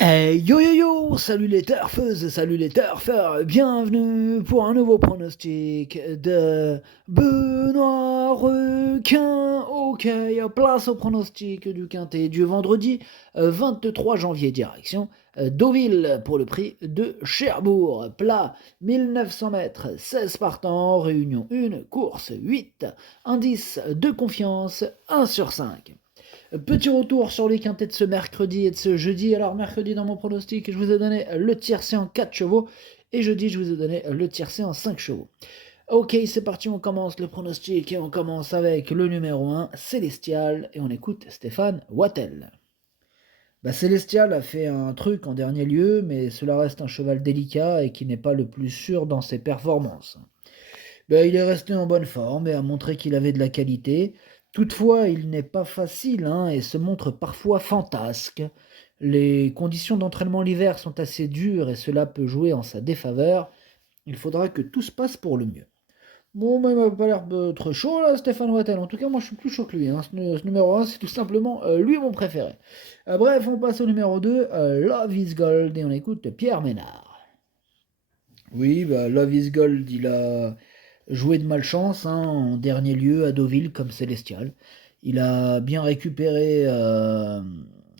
Hey yo yo yo, salut les turfeuses, salut les turfeurs, bienvenue pour un nouveau pronostic de Benoît Requin. Ok, place au pronostic du quintet du vendredi 23 janvier, direction Deauville pour le prix de Cherbourg. Plat 1900 mètres, 16 partants, réunion 1, course 8, indice de confiance 1 sur 5. Petit retour sur les quintets de ce mercredi et de ce jeudi. Alors, mercredi, dans mon pronostic, je vous ai donné le tiercé en 4 chevaux. Et jeudi, je vous ai donné le tiercé en 5 chevaux. Ok, c'est parti, on commence le pronostic et on commence avec le numéro 1, Célestial. Et on écoute Stéphane Wattel. Célestial a fait un truc en dernier lieu, mais cela reste un cheval délicat et qui n'est pas le plus sûr dans ses performances. Il est resté en bonne forme et a montré qu'il avait de la qualité. Toutefois, il n'est pas facile et se montre parfois fantasque. Les conditions d'entraînement l'hiver sont assez dures et cela peut jouer en sa défaveur. Il faudra que tout se passe pour le mieux. Bon, il m'a pas l'air trop chaud là, Stéphane Wattel. En tout cas, moi je suis plus chaud que lui. Ce numéro 1, c'est tout simplement lui mon préféré. Bref, on passe au numéro 2, Love is Gold, et on écoute Pierre Ménard. Oui, Love is Gold, il a joué de malchance en dernier lieu à Deauville comme Célestial. Il a bien récupéré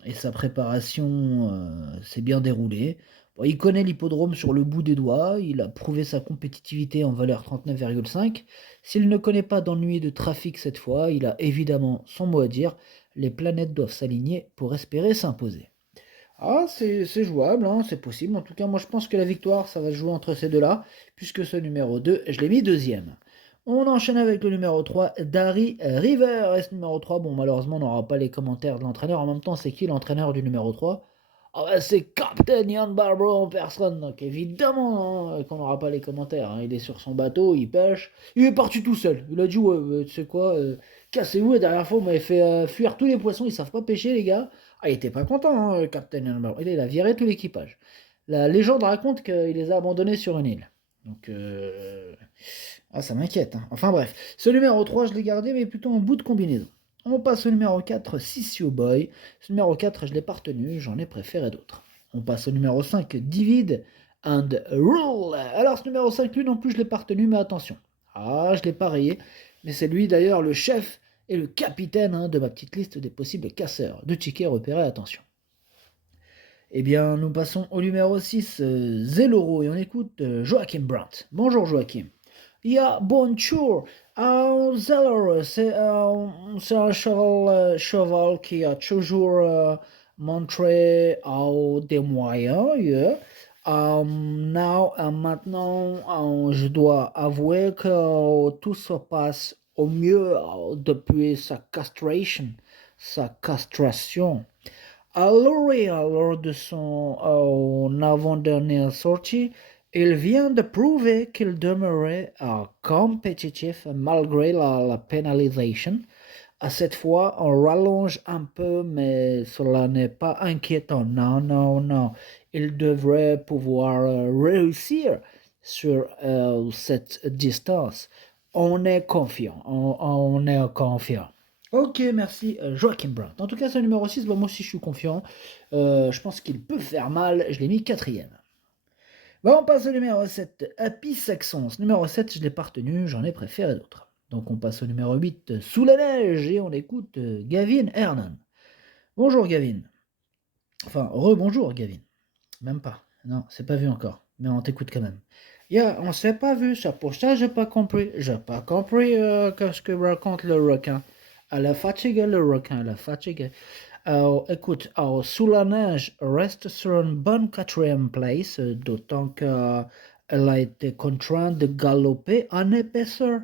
et sa préparation s'est bien déroulée. Bon, il connaît l'hippodrome sur le bout des doigts, il a prouvé sa compétitivité en valeur 39,5. S'il ne connaît pas d'ennui de trafic cette fois, il a évidemment son mot à dire. Les planètes doivent s'aligner pour espérer s'imposer. Ah, c'est jouable, c'est possible. En tout cas, moi je pense que la victoire, ça va se jouer entre ces deux-là, puisque ce numéro 2, je l'ai mis deuxième. On enchaîne avec le numéro 3, Dari River. Et ce numéro 3, bon, malheureusement, on n'aura pas les commentaires de l'entraîneur. En même temps, c'est qui l'entraîneur du numéro 3? C'est Captain Ian Barbro en personne. Donc évidemment qu'on n'aura pas les commentaires. Il est sur son bateau, il pêche. Il est parti tout seul. Il a dit, ouais, tu sais quoi, cassez-vous. La dernière fois, vous m'avez fait fuir tous les poissons. Ils savent pas pêcher, les gars. Ah, il était pas content, le Captain Ian Barbro. Il a viré tout l'équipage. La légende raconte qu'il les a abandonnés sur une île. Donc, ça m'inquiète. Enfin bref, ce numéro 3, je l'ai gardé, mais plutôt en bout de combinaison. On passe au numéro 4, Sissio Boy. Ce numéro 4, je ne l'ai pas retenu, j'en ai préféré d'autres. On passe au numéro 5, Divide and Rule. Alors ce numéro 5, lui non plus, je ne l'ai pas retenu, mais attention. Ah, je ne l'ai pas rayé, mais c'est lui d'ailleurs le chef et le capitaine de ma petite liste des possibles casseurs de tickets repérés, attention. Eh bien, nous passons au numéro 6, Zeloro, et on écoute Joachim Brandt. Bonjour Joachim. Bonjour. Zeloro, c'est un cheval qui a toujours montré des moyens. Yeah. Maintenant, je dois avouer que tout se passe au mieux depuis sa castration. Lors de son avant-dernière sortie, il vient de prouver qu'il demeurait compétitif malgré la pénalisation. À cette fois, on rallonge un peu, mais cela n'est pas inquiétant. Non, non, non. Il devrait pouvoir réussir sur cette distance. On est confiant. On est confiant. Ok, merci Joachim Brown. En tout cas, ce numéro 6, moi aussi je suis confiant. Je pense qu'il peut faire mal. Je l'ai mis quatrième. On passe au numéro 7, Happy Saxon. Ce numéro 7, je ne l'ai pas retenu, j'en ai préféré d'autres. Donc on passe au numéro 8, Sous la neige, et on écoute Gavin Hernan. Bonjour Gavin. Enfin, rebonjour Gavin. Même pas. Non, c'est pas vu encore. Mais on t'écoute quand même. On s'est pas vu, ça pour ça j'ai pas compris. J'ai pas compris ce que raconte le requin. À la fatigue le requin, à la fatigue. Écoute, Sous la neige reste sur une bonne quatrième place, d'autant qu'elle a été contrainte de galoper en épaisseur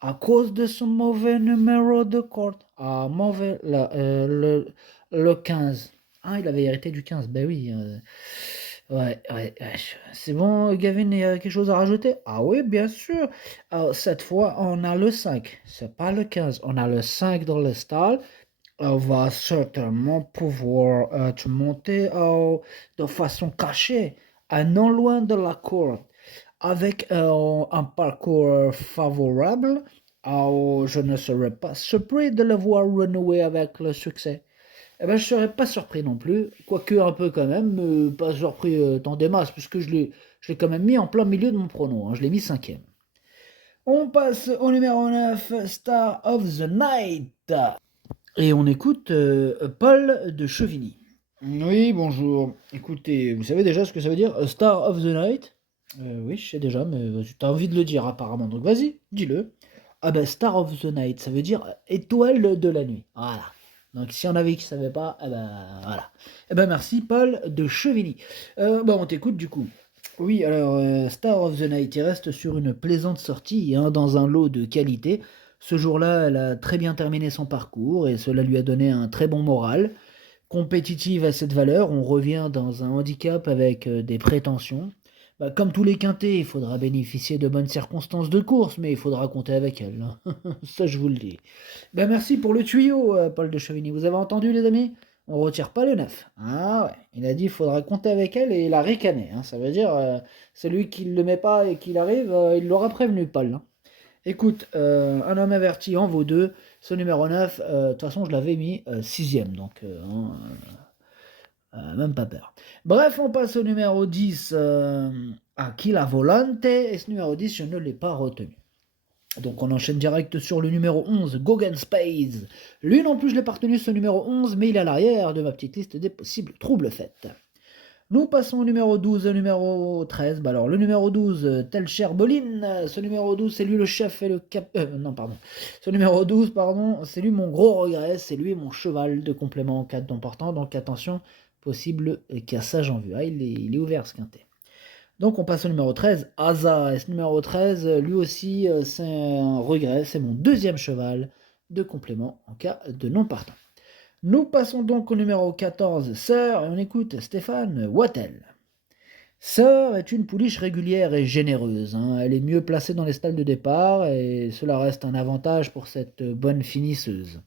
à cause de son mauvais numéro de corde. Ah, mauvais, le 15. Ah, il avait hérité du 15, ben oui. Ouais. C'est bon, Gavin, il y a quelque chose à rajouter? Ah oui, bien sûr. Cette fois, on a le 5. C'est pas le 15. On a le 5 dans le stall. On va certainement pouvoir te monter de façon cachée, non loin de la cour, avec un parcours favorable. Je ne serais pas surpris de le voir renouer avec le succès. Eh ben, je serais pas surpris non plus, quoique un peu quand même, pas surpris tant des masses, puisque je l'ai quand même mis en plein milieu de mon prono, hein, je l'ai mis cinquième. On passe au numéro 9, Star of the Night. Et on écoute Paul de Chevigny. Oui, bonjour. Écoutez, vous savez déjà ce que ça veut dire, Star of the Night? Oui, je sais déjà, mais tu as envie de le dire apparemment, donc vas-y, dis-le. Ah ben, Star of the Night, ça veut dire étoile de la nuit. Voilà. Donc s'il y en avait qui ne savaient pas, eh ben voilà. Eh ben merci Paul de Chevigny. Bon, on t'écoute du coup. Oui, alors Star of the Night, il reste sur une plaisante sortie, hein, dans un lot de qualité. Ce jour-là, elle a très bien terminé son parcours et cela lui a donné un très bon moral. Compétitive à cette valeur, on revient dans un handicap avec des prétentions. Bah, comme tous les quintés, il faudra bénéficier de bonnes circonstances de course, mais il faudra compter avec elle, hein. Ça, je vous le dis. Ben, merci pour le tuyau, Paul de Chavigny. Vous avez entendu, les amis? On retire pas le 9. Ah ouais, il a dit qu'il faudra compter avec elle et il a ricané, hein. Ça veut dire, celui qui ne le met pas et qu'il arrive, il l'aura prévenu, Paul, hein. Écoute, un homme averti en vaut deux. Ce numéro 9, de toute façon, je l'avais mis sixième, donc hein, même pas peur. Bref, on passe au numéro 10, Aquila Volante, et ce numéro 10, je ne l'ai pas retenu. Donc on enchaîne direct sur le numéro 11, Gauguin Space. Lui non plus, je l'ai pas retenu, ce numéro 11, mais il est à l'arrière de ma petite liste des possibles troubles faites. Nous passons au numéro 12, au numéro 13. Bah alors, le numéro 12, Telcher Bolin. Ce numéro 12, c'est lui le chef et le cap... non, pardon. Ce numéro 12, pardon, c'est lui mon gros regret. C'est lui mon cheval de complément en cas d'emportant. Donc attention, possible cassage en vue. Ah, il est ouvert ce quintet. Donc on passe au numéro 13, Asa. Et ce numéro 13, lui aussi, c'est un regret. C'est mon deuxième cheval de complément en cas de non partant. Nous passons donc au numéro 14, Sœur, et on écoute Stéphane Wattel. Sœur est une pouliche régulière et généreuse, hein. Elle est mieux placée dans les stalles de départ et cela reste un avantage pour cette bonne finisseuse.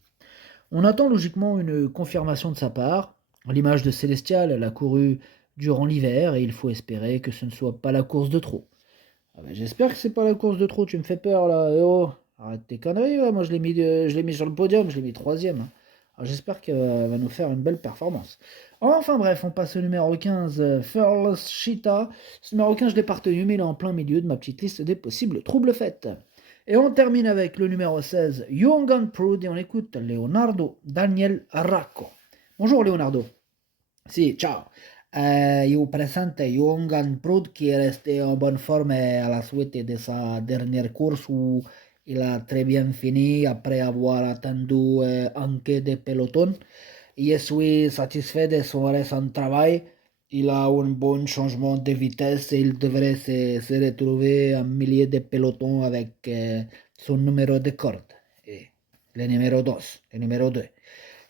On attend logiquement une confirmation de sa part. À l'image de Célestial, elle a couru durant l'hiver et il faut espérer que ce ne soit pas la course de trop. Ah ben, j'espère que c'est pas la course de trop, tu me fais peur là. Eh oh, arrête tes conneries, ouais. Moi je l'ai mis sur le podium, je l'ai mis troisième, hein. Alors, j'espère qu'elle va nous faire une belle performance. Enfin bref, on passe au numéro 15, Furls Cheetah. Ce numéro 15, je l'ai pas retenu, mais il est en plein milieu de ma petite liste des possibles troubles faites. Et on termine avec le numéro 16, Young and Proud, et on écoute Leonardo Daniel Racco. Bonjour Leonardo. Si, ciao. Io presente Young and Proud qui est resté en bonne forme à la suite de sa dernière course où il a très bien fini après avoir attendu un quai de peloton. Je suis satisfait de son récent travail. Il a un bon changement de vitesse et il devrait se retrouver en milieu de peloton avec son numéro de corde. Et le numéro 2. Le numéro 2.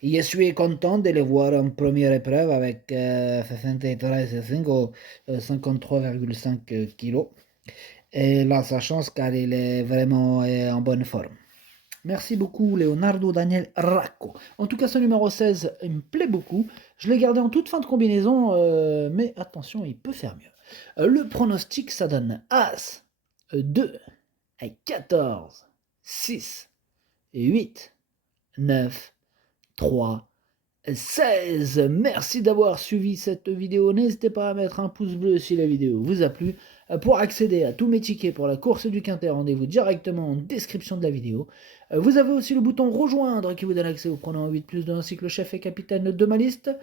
Je suis content de le voir en première épreuve avec 73,5 ou 53,5 kg. Et là, sa chance car il est vraiment en bonne forme. Merci beaucoup Leonardo Daniel Racco. En tout cas, ce numéro 16, il me plaît beaucoup. Je l'ai gardé en toute fin de combinaison, mais attention, il peut faire mieux. Le pronostic, ça donne As, 2, 14, 6, 8, 9, 3, 16. Merci d'avoir suivi cette vidéo. N'hésitez pas à mettre un pouce bleu si la vidéo vous a plu. Pour accéder à tous mes tickets pour la course du Quintet, rendez-vous directement en description de la vidéo. Vous avez aussi le bouton rejoindre qui vous donne accès au pronom 8+2 ainsi que le chef et capitaine de ma liste.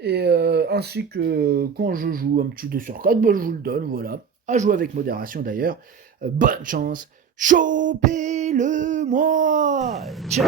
Et ainsi que quand je joue un petit 2 sur 4, je vous le donne, voilà. À jouer avec modération d'ailleurs. Bonne chance. Chopez-le moi. Ciao.